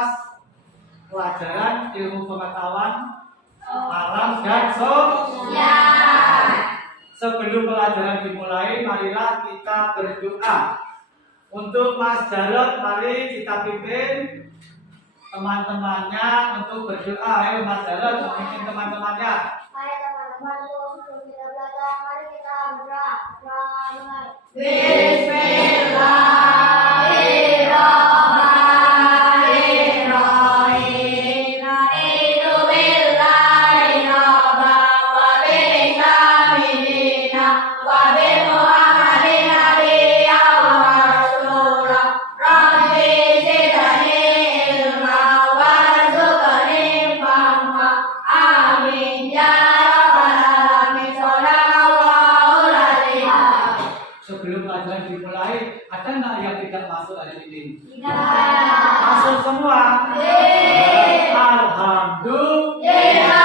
kelas pelajaran ilmu pengetahuan alam dan sosial. Sebelum pelajaran dimulai, marilah kita berdoa. Untuk Mas Jarod, mari kita pimpin teman-temannya untuk berdoa. Ayo Mas Jarod, memimpin teman-temannya. Hai teman-temanku, sebelum kita belajar, mari kita berdoa. Sebelum pelajaran dimulai, ada nggak yang tidak masuk hari ini? Tidak. Masuk semua? Alhamdulillah.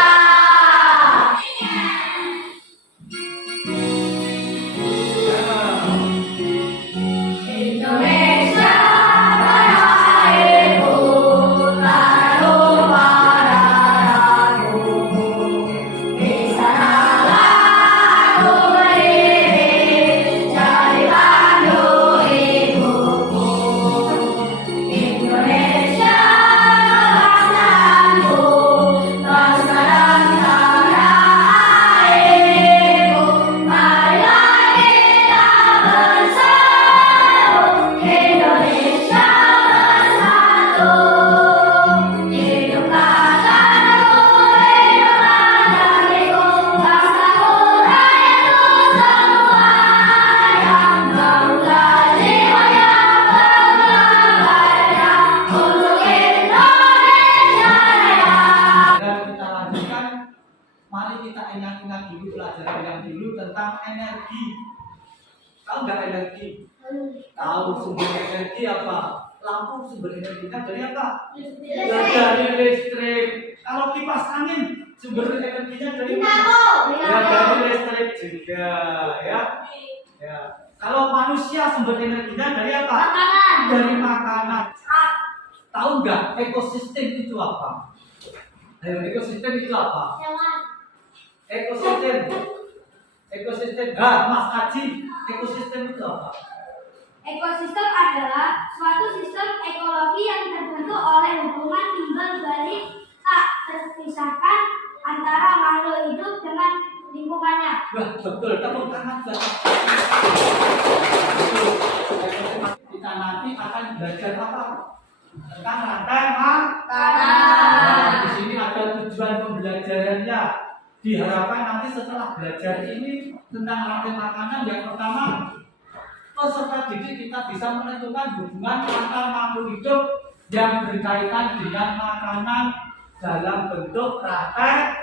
Mari kita ingat-ingat dulu pelajaran yang dulu tentang energi. Tahu nggak energi? Tahu sumber energi apa? Lampu sumber energinya dari apa? Ya, dari listrik. Kalau kipas angin sumber energinya dari mana? Ya, dari listrik juga, ya. Ya. Kalau manusia sumber energinya dari apa? Makanan. Dari makanan. Tahu nggak ekosistem itu apa? Ayo, ekosistem itu apa? Ekosistem. Mas Aji, ekosistem itu apa? Ekosistem adalah suatu sistem ekologi yang terbentuk oleh hubungan timbal balik tak terpisahkan antara makhluk hidup dengan lingkungannya. Wah, betul, tepuk tangan. Kita nanti akan belajar apa? Tentang rantai makanan. Di sini ada tujuan pembelajarannya. Diharapkan nanti setelah belajar ini tentang rantai makanan, yang pertama, peserta didik kita bisa menentukan hubungan antar makhluk hidup yang berkaitan dengan makanan dalam bentuk rantai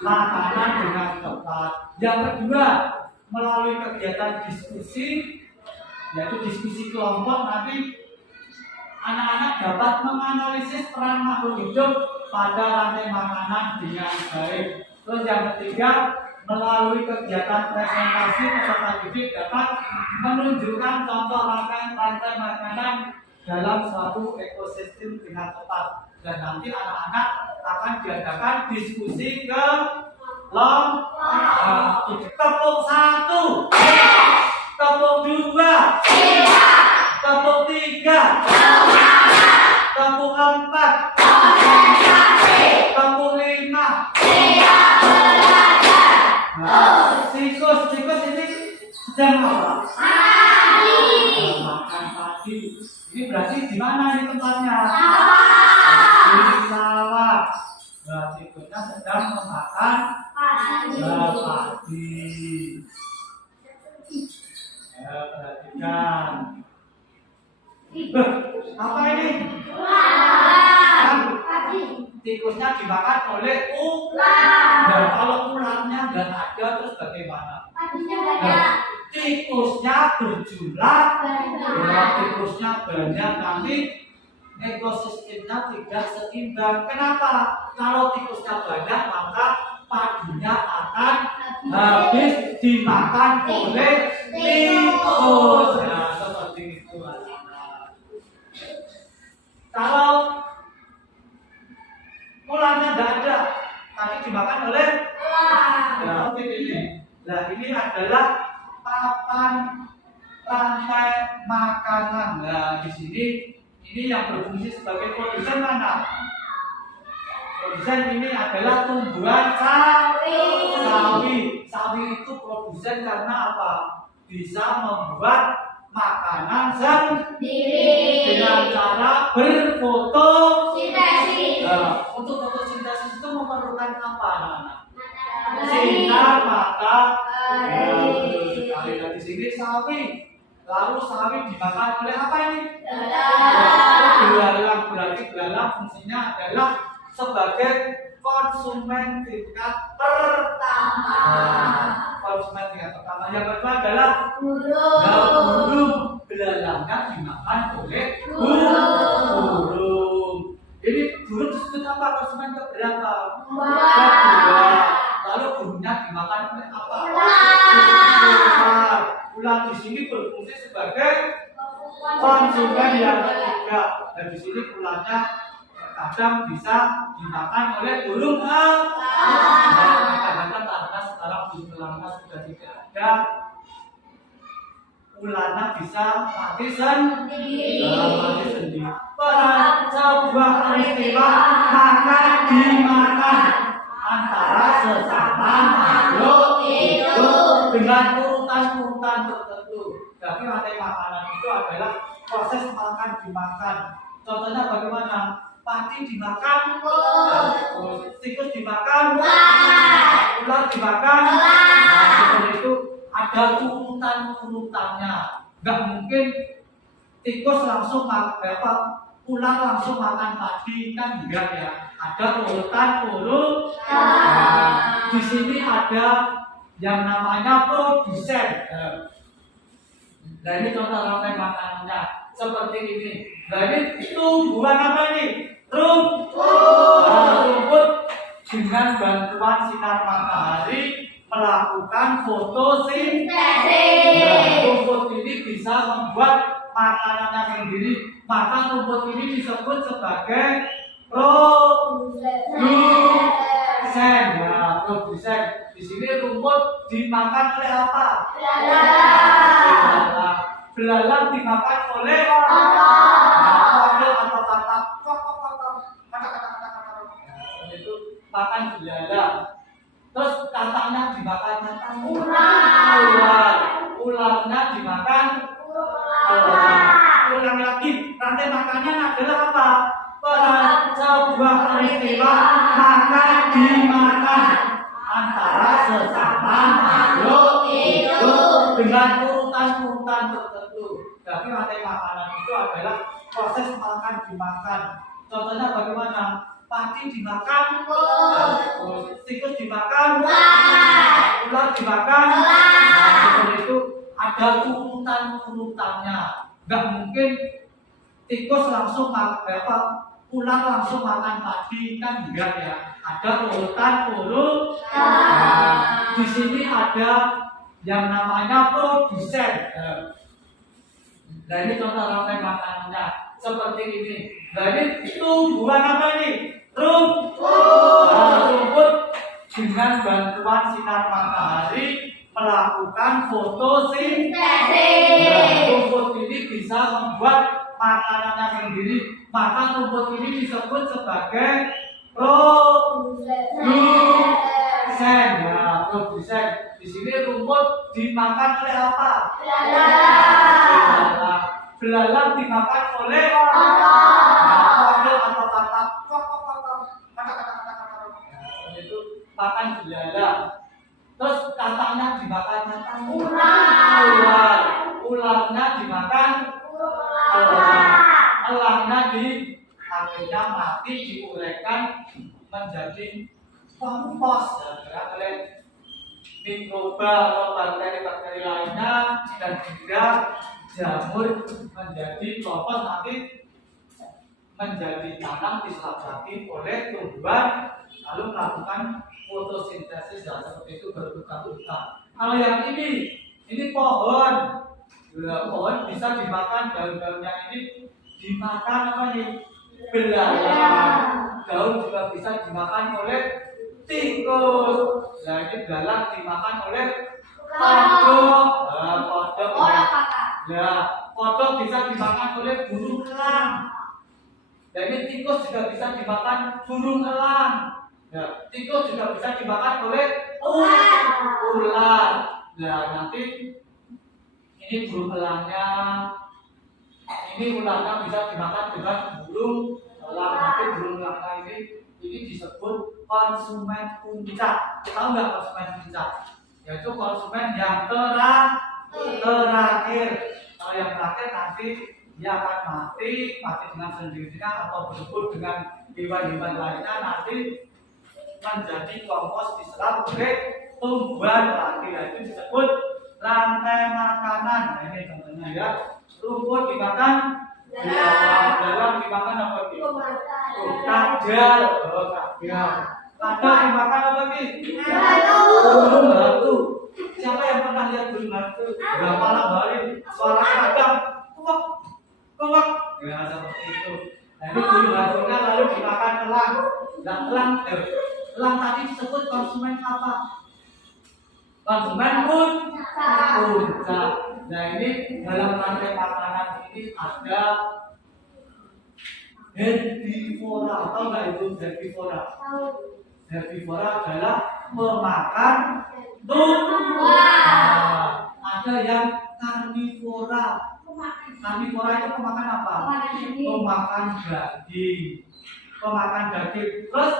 makanan dengan tepat. Yang kedua, melalui kegiatan diskusi, yaitu diskusi kelompok, nanti anak-anak dapat menganalisis peran makhluk hidup pada rantai makanan dengan baik. Terus yang ketiga, melalui kegiatan presentasi, peserta didik dapat menunjukkan contoh rantai makanan dalam suatu ekosistem dengan tepat. Dan nanti anak-anak akan diadakan diskusi ke kelompok. Tepuk 1, tepuk 2, tepuk 3, tepuk 4, tepuk 5. Tikus ini sedang apa? Makan padi. Ini berarti di mana ini tempatnya? Di sawah. Nah, tikusnya sedang memakan padi. Ya, perhatikan. Apa ini? Tikusnya dimakan oleh ular. Dan kalau ularnya nggak ada, terus bagaimana? Tikusnya berjumlah, tikusnya banyak, nanti ekosistemnya tidak seimbang. Kenapa? Kalau tikusnya banyak, maka padunya akan habis dimakan oleh tikus. Nah, seperti itu. Kalau ini yang berfungsi sebagai produsen mana? Produsen ini adalah tumbuhan sawi. Sawi itu produsen karena apa? Bisa membuat makanan sendiri dengan cara berfotosintesis. Untuk fotosintesis itu memerlukan apa, anak-anak? Sinar matahari. Sekali lagi di sini sawi. Lalu sawi dimakan oleh apa ini? Belalang. Berarti belalang fungsinya adalah sebagai konsumen tingkat pertama. Konsumen tingkat pertama. Yang kedua adalah burung. Belalangnya dimakan oleh burung. Ini burung disebut apa? Konsumen keberapa? Kedua. Lalu burungnya dimakan oleh apa? Ular di sini berfungsi sebagai konsumen yang ketiga. Dan di sini ularnya kadang bisa dimakan oleh burung kadang-kadang karena sekarang burung ularnya sudah tidak ada, ularnya bisa mati sendiri. Pada sebuah peristiwa maka dimakan antara sesama makhluk hidup dengan urutan tertentu. Jadi rantai makanan itu adalah proses makan dimakan. Contohnya bagaimana? Padi dimakan, tikus dimakan, ular dimakan. Seperti itu ada urutannya. Nggak mungkin tikus langsung ular langsung makan padi, kan enggak ya? Ada urutan. Di sini ada yang namanya produsen. Nah ini contoh rantai makanannya seperti ini. Nah ini tumbuhan apa ini? Rumput dengan bantuan sinar matahari melakukan fotosintesis. Rumput ini bisa membuat makanannya sendiri. Maka rumput ini disebut sebagai produsen. Nah, produsen. Di sini rumput dimakan oleh apa? Belalang dimakan oleh kodok atau katak. Itu makan belalang. Terus kataknya dimakan ularnya dimakan ulang lagi. Rantai makannya adalah apa? Pada sebuah peristiwa maka dimakan antara sesama makhluk hidup dengan urutan tertentu. Jadi rantai makanan itu adalah proses makan dimakan. Contohnya bagaimana? Padi dimakan, tikus dimakan, ular dimakan. Seperti itu ada urutannya. Nggak mungkin tikus langsung ular langsung makan padi, kan enggak ya? Ada urutan. Di sini ada yang namanya produsen. Nah ini contoh rantai makanannya seperti ini. Nah ini tumbuhan apa ini? Rumput dengan bantuan sinar matahari melakukan fotosintesis. Rumput ini bisa membuat makanannya sendiri. Maka rumput ini disebut sebagai produsen. Nah, produsen. Di sini rumput dimakan oleh apa? Belalang dimakan oleh kodok atau katak. Itu makan belalang. Terus kataknya dimakan ularnya dimakan elangnya akhirnya mati diuraikan menjadi kompos oleh mikroba atau bakteri-bakteri lainnya dan juga jamur menjadi kompos nanti menjadi tanam diserapkan oleh tumbuhan lalu melakukan fotosintesis dan seperti itu berbuka-buka. Kalau yang ini pohon. Pohon bisa dimakan, daun-daunnya ini dimakan apa nih? Belalang. Daun juga bisa dimakan oleh tikus. Nah ini belalang dimakan oleh kodok. Kodok bisa dimakan oleh burung elang. Dan ini tikus juga bisa dimakan burung elang. Ya, tikus juga bisa dimakan oleh ular. Nah, nanti ini burung elangnya, ini ularnya bisa dimakan dengan burung elang. Nanti burung elangnya ini disebut konsumen puncak. Tahu nggak konsumen puncak? Yaitu konsumen yang terakhir. Kalau yang terakhir nanti dia akan mati dengan sendirinya atau berebut dengan hewan-hewan lainnya, nanti menjadi kompos diserap oleh tumbuhan lagi. Itu disebut rantai makanan. Nah, ini contohnya ya. Rumput dimakan, dalam dimakan apa ini? Kadal. Kadal dimakan apa ini? Burung hantu. Siapa yang pernah lihat burung hantu? Gak malam hari suara kadal. Kuak. Ya seperti itu. Nah, ini burung hantunya lalu dimakan elang. Nah, elang tadi disebut konsumen apa? Konsumen puncak. Nah, ini dalam rantai makanan ini ada herbivora. Tahu nggak itu herbivora? Herbivora adalah pemakan tumbuhan. Ada yang karnivora. Karnivora itu pemakan apa? Pemakan daging. Terus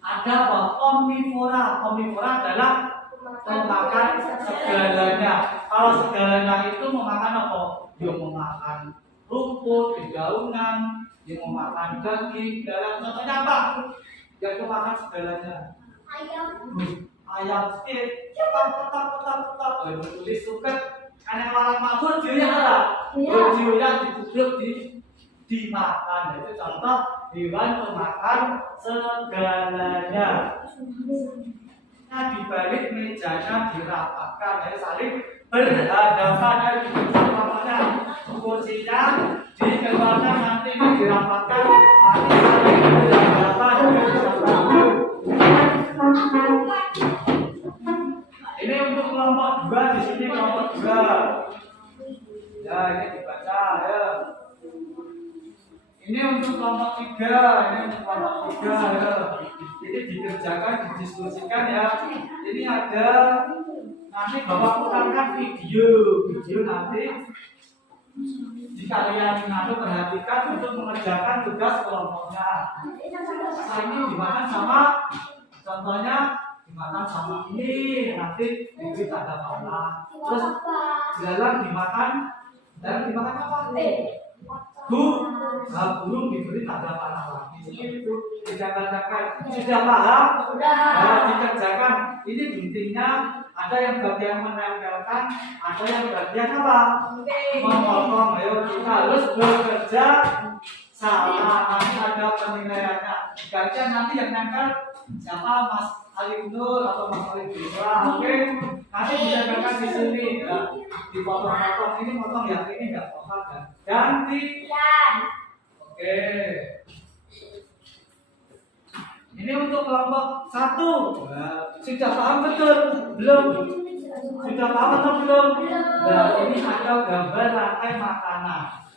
ada apa? Omnivora. Omnivora adalah memakan segalanya. Kalau segalanya itu memakan apa? Dia memakan rumput, dedaunan, dia memakan daging, dalam contohnya apa? Yang memakan segalanya. Ayam steak, petak, tulis suket, aneh malam mabur, dia apa? Dia ditubruk dimakan. Itu contoh hewan pemakan segalanya. Nah, di balik mejanya dirapatkan, saling berhadapan di depannya. Kursinya di depannya nanti dirapatkan, nanti saling berhadapan. Ini untuk kelompok 2, di sini kelompok 2. Ya, ini dibaca ya. Ini untuk kelompok 3, ya. Ini dikerjakan, didiskusikan ya. Ini ada nanti Bapak putarkan video nanti. Jika kalian perhatikan untuk mengerjakan tugas kelompoknya. Nah, ini dimakan sama, contohnya dimakan sama ini, nanti diberi tanda panah. Terus dalam dimakan apa? Burung diberi tanda panah lagi. Itu dikerjakan. Sudah paham? Sudah. Dikerjakan. Ini intinya ada yang bagian menempelkan, ada yang bagian apa? Memotong. Ayo kita harus bekerja sama. Nanti ada penilaiannya. Bagian nanti yang nempel siapa? Mas Ali Nur atau Mas Ali Bira. Oke. Nanti dikerjakan di sini. Ya. Dipotong-potong. Ini potong yang ini enggak potong kan? Ganti. Oke. Ini untuk kelompok 1. Nah, sudah paham betul? Belum? Sudah paham atau belum? Nah, ini ada gambar rantai makanan.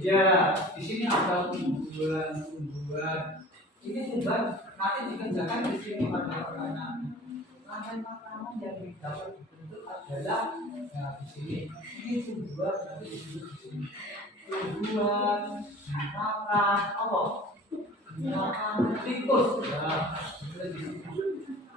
Ya, di sini ada tumbuhan. Ini tumbuhan nanti dikerjakan di sini pada makanan. Rantai makanan yang dapat dibentuk adalah di sini. Ini tumbuhan nanti dibentuk di sini. Tumbuhan makan apa? Makan tikus. Nah,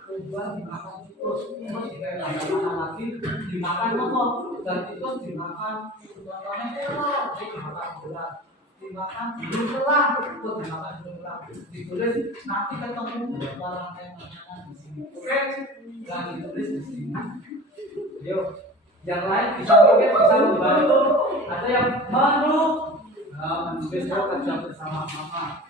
tumbuhan dimakan tikus. Terus dimakan lagi dimakan apa? Dan tikus dimakan contohnya terong, dimakan bola, dimakan burung elang, terus dimakan burung elang. Ditulis nanti ketemu berapa rantai makanan di sini. Oke, dan ditulis di sini. Yuk. Yang lain bisa mikir, bisa membantu. Ada yang menulis kerja bersama-sama.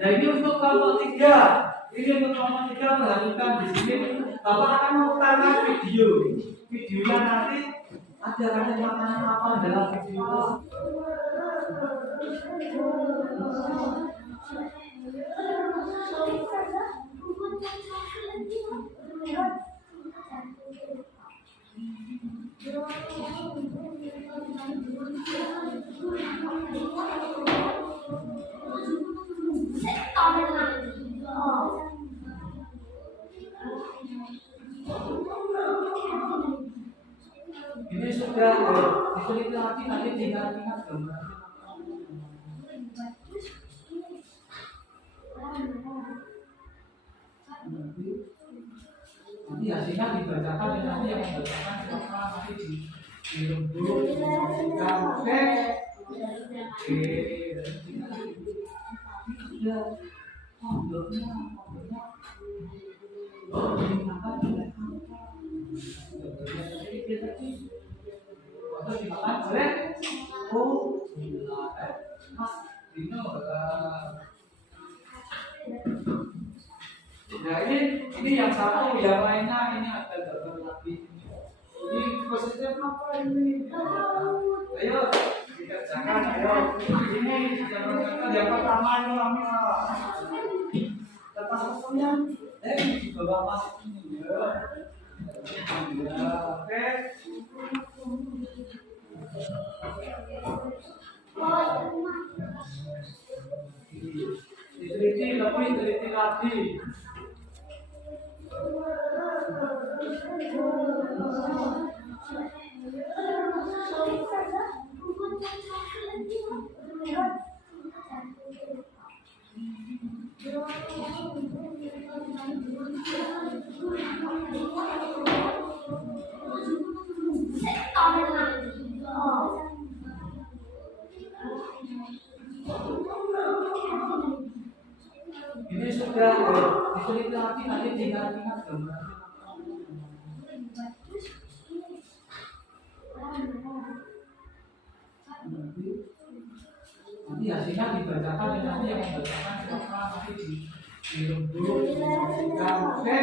Nah, ini untuk kelompok 3. Ini untuk kelompok 3 perhatikan di sini. Bapak akan memutarkan video. Videonya nanti ada rantai makanan apa dalam video itu. diteliti lagi nanti tinggal-tinggal gambarnya. Nanti hasilnya dibacakan dan nanti yang membacakan siapa nanti di lembut oke. Nah ini yang satu, yang lainnya ini ada gambar lagi. Ini positif apa ini? Ayo dikerjakan, ayo. Ini jangan yang pertama itu namanya kertas kosongnya. Di bawah masuk ini ya. Ya, oke. Diteliti lebih, teliti lagi. Ini sudah diteliti lagi nanti tinggal-tinggal gambarnya. Nanti hasilnya dibacakan dan nanti yang membacakan siapa nanti di lembut oke.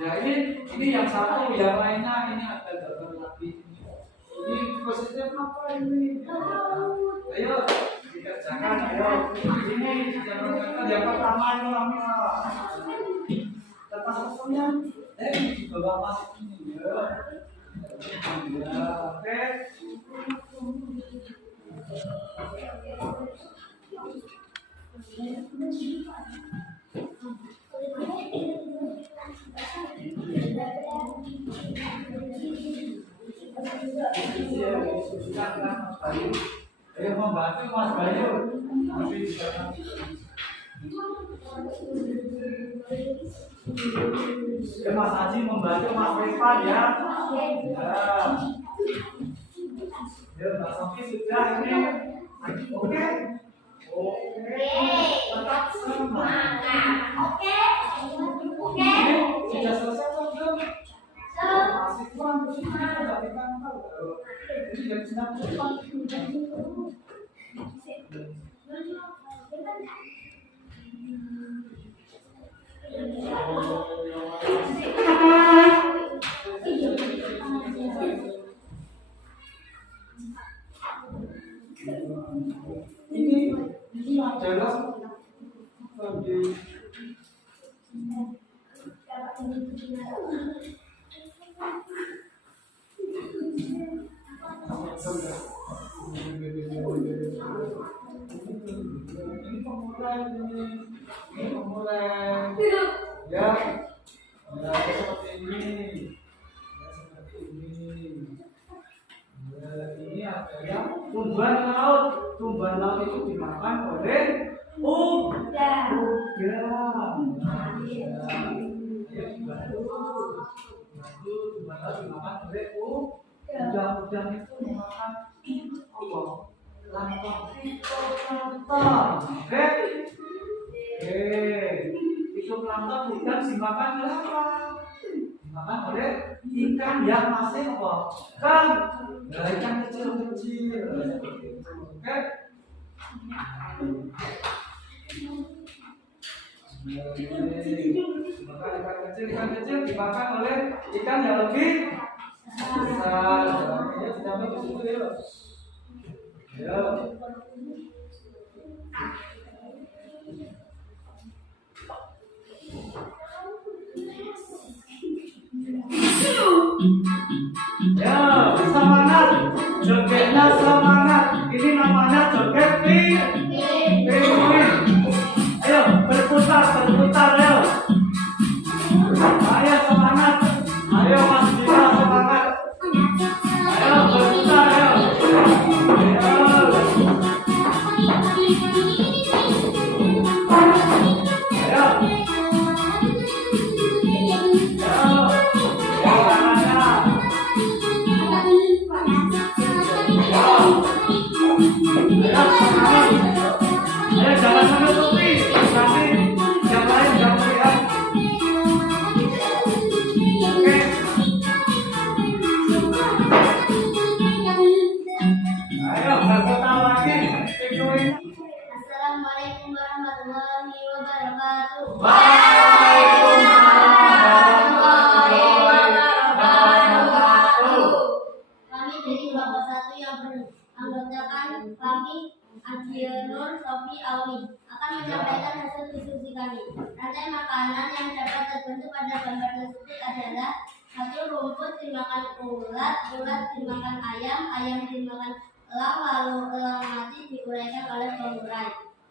Nah ini yang satu, yang lainnya ini ada gambar lagi. Ini positif apa ini? Ayo dikerjakan, ayo. Ini jangan yang pertama itu namanya kertas kosongnya. Di bawah masuk ini ya. Ya, oke. Ayo membantu Mas Bayu. Ya Mas Haji membantu Mas Revan ya. Ya Mbak Sofi sudah ini. Oke. Tetap semangat. Oke. Sudah selesai belum? Masih kurang tidak dipantau. Jadi jam 9 ini adalah pemulai ya seperti ini ini adalah tumbuhan laut. Tumbuhan laut itu dimakan oleh udang. Tumbuhan laut dimakan oleh udang itu memakan apa? Lambang fitoplankton. Fitoplankton udang dimakan oleh apa? Dimakan oleh ikan yang masih apa? Ikan kecil-kecil. Oke. Ikan kecil dimakan oleh ikan yang lebih besar. Ini ditambah di situ ya. Ya. Ya, semangat. Jogetnya semangat. Ini namanya joget pinguin. Ayo, berputar, berputar, ayo. Ayo semangat. Ayo Mas Dira semangat. Ayo berputar, ayo. Ayo jangan sampai tutupi, nanti yang lain jangan melihat. Oke. Ayo berputar lagi. Assalamualaikum warahmatullahi wabarakatuh. Kami dari kelompok 1 yang beranggotakan kami Adianur Sofi Awi akan menyampaikan hasil diskusi kami. Rantai makanan yang dapat terbentuk pada gambar tersebut adalah: 1. Rumput dimakan ulat, ulat dimakan ayam, ayam dimakan elang, lalu elang mati diuraikan oleh pengurai.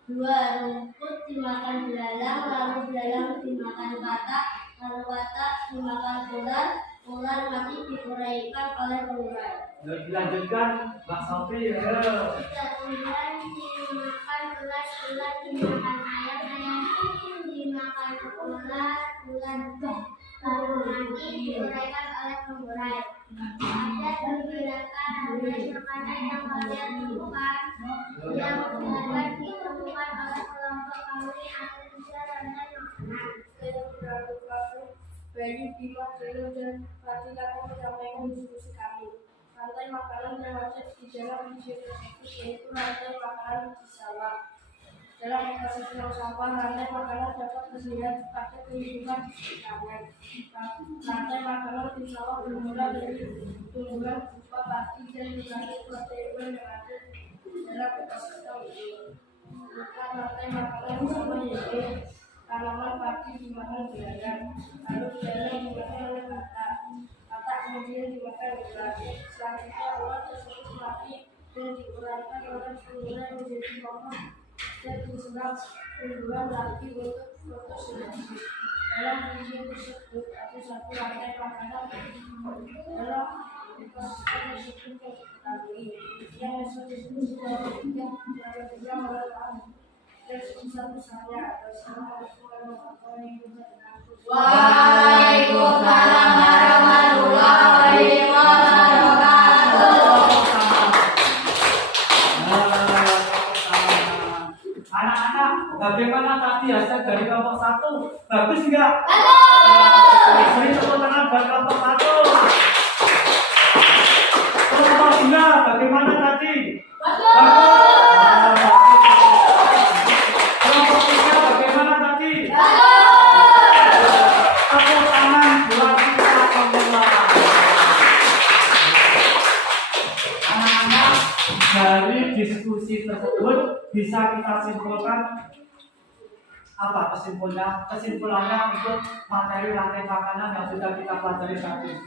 2. Rumput dimakan belalang, lalu belalang dimakan katak, lalu katak dimakan ular, ular mati diuraikan oleh pengurai. Dilanjutkan Mbak Sofi. Kemudian dimakan ulat, ulat dimakan ayam, ayam dimakan ulat, ulat lalu mati diuraikan oleh pengurai. Ada beberapa rantai makanan yang kalian temukan yang dapat ditemukan oleh kelompok kami akan bisa rantai makanan. Bayu, Bima, Jero, dan Fadil akan menyampaikan diskusi kami. Rantai makanan yang ada di dalam video tersebut yaitu rantai makanan di sawah. Dalam ekosistem sawah, rantai makanan dapat terlihat pada kehidupan sekitarnya. Rantai makanan di sawah bermula dari tumbuhan berupa padi dan berbagai protein yang ada dalam ekosistem itu. Maka rantai makanan di sawah yaitu tanaman padi dimakan belalang, lalu belalang dimakan oleh katak, katak kemudian dimakan ulat. Selanjutnya ulat tersebut mati dan diuraikan oleh pengurai menjadi pokok dan diserap tumbuhan lagi untuk fotosintesis. Dalam video tersebut ada satu rantai makanan dalam ekosistem tersebut yang diketahui. Yang disebut yang oleh dan sebesar-besarnya. Assalamualaikum warahmatullahi wabarakatuh. Waalaikumsalam warahmatullahi wabarakatuh. Anak-anak, bagaimana tadi hasil dari kelompok 1? Bagus enggak? Bagus. Beri tepuk tangan buat kelompok 1. Kelompok 2, bagaimana tadi? Bagus. Kelompok 3, bagaimana tadi? Bagus. Tepuk tangan buat kita semua. Anak-anak, dari diskusi tersebut bisa kita simpulkan apa kesimpulannya? Kesimpulannya untuk materi rantai makanan yang sudah kita pelajari tadi.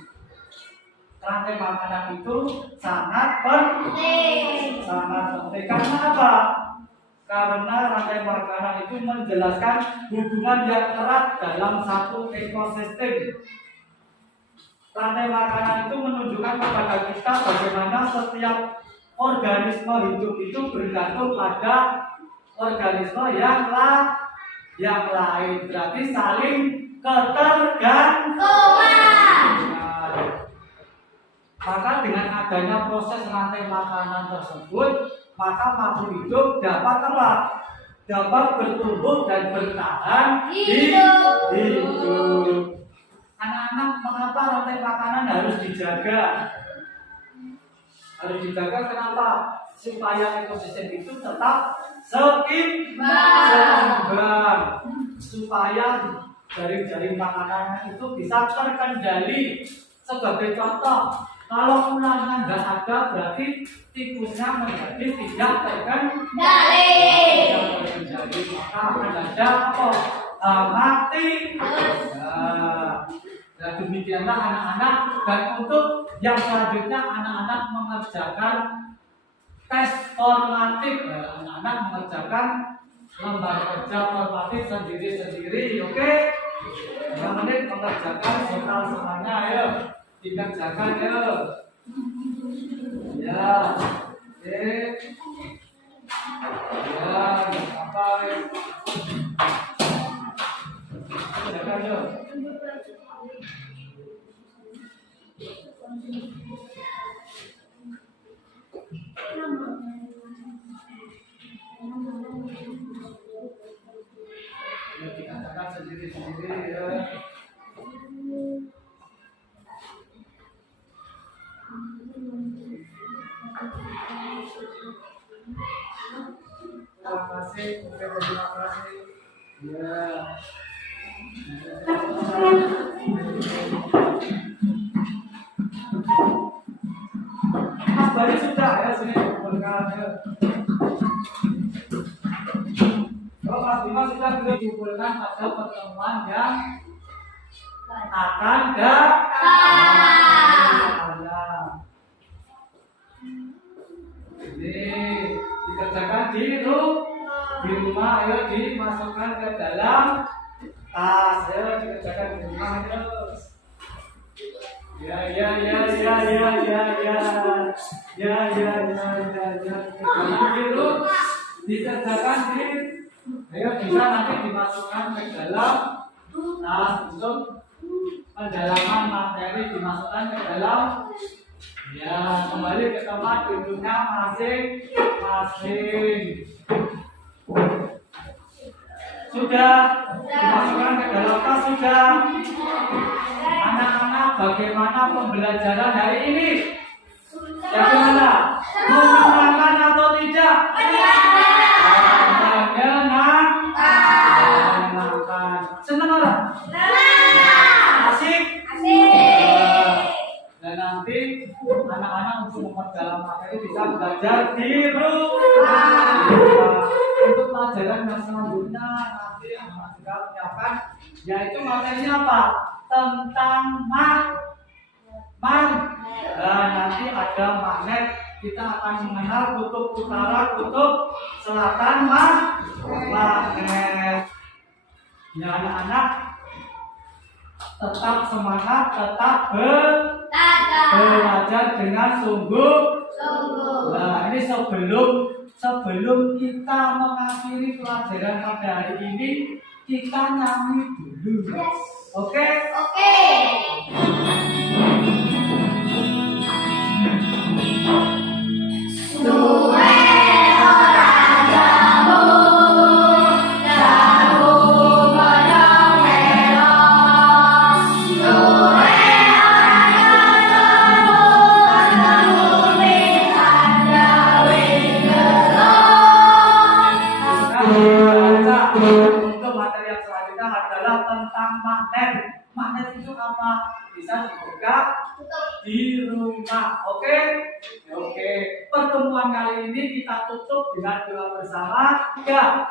Rantai makanan itu sangat penting. Sangat penting. Karena apa? Karena rantai makanan itu menjelaskan hubungan yang erat dalam satu ekosistem. Rantai makanan itu menunjukkan kepada kita bagaimana setiap organisme hidup itu bergantung pada organisme yang lain. Berarti saling ketergantungan. Maka dengan adanya proses rantai makanan tersebut, maka makhluk hidup dapat apa? Dapat bertumbuh dan bertahan hidup. Anak-anak, mengapa rantai makanan harus dijaga? Harus dijaga kenapa? Supaya ekosistem itu tetap seimbang. Supaya jaring-jaring makanan itu bisa terkendali. Sebagai contoh, kalau ularnya nggak ada, berarti tikusnya menjadi tidak terkendali. Maka akan ada apa? Mati. Dan demikianlah anak-anak, dan untuk yang selanjutnya anak-anak mengerjakan tes formatif. Anak-anak mengerjakan lembar kerja formatif sendiri-sendiri, oke? 5 menit mengerjakan soal semuanya, ayo dikerjakan ya. Ya, oke. Ya, apa? Kerjakan yuk. Ya, dikatakan sendiri-sendiri ya. Terima kasih, oke, terima kasih. Ya. Mas Bari sudah ya, sini kumpulkan ya. Kalau Mas Bima sudah dikumpulkan pada pertemuan yang akan datang. Ini dikerjakan di rumah, ayo dimasukkan ke dalam tas, ayo dikerjakan di rumah terus. Ya. Dikerjakan di, ayo bisa nanti dimasukkan ke dalam tas untuk pendalaman materi, dimasukkan ke dalam. Ya, kembali ke tempat duduknya masing-masing. Sudah dimasukkan ke dalam tas sudah. Anak-anak, bagaimana pembelajaran hari ini? Bagaimana? Menyenangkan atau tidak? Menyenangkan. Senang orang? Asik? Dan nanti anak-anak untuk memperdalam materi bisa belajar di rumah. Untuk pelajaran yang selanjutnya nanti anak-anak juga menyiapkan, yaitu materinya apa? Tentang nanti ada magnet. Kita akan mengenal kutub utara, kutub selatan, magnet. Ya anak-anak, tetap semangat, tetap belajar dengan sungguh. Nah, ini sebelum kita mengakhiri pelajaran pada hari ini, kita nyanyi dulu. Oke? Untuk materi yang selanjutnya adalah tentang magnet. Magnet itu apa? Bisa dibuka di rumah. Oke? Pertemuan kali ini kita tutup dengan doa bersama. Ya.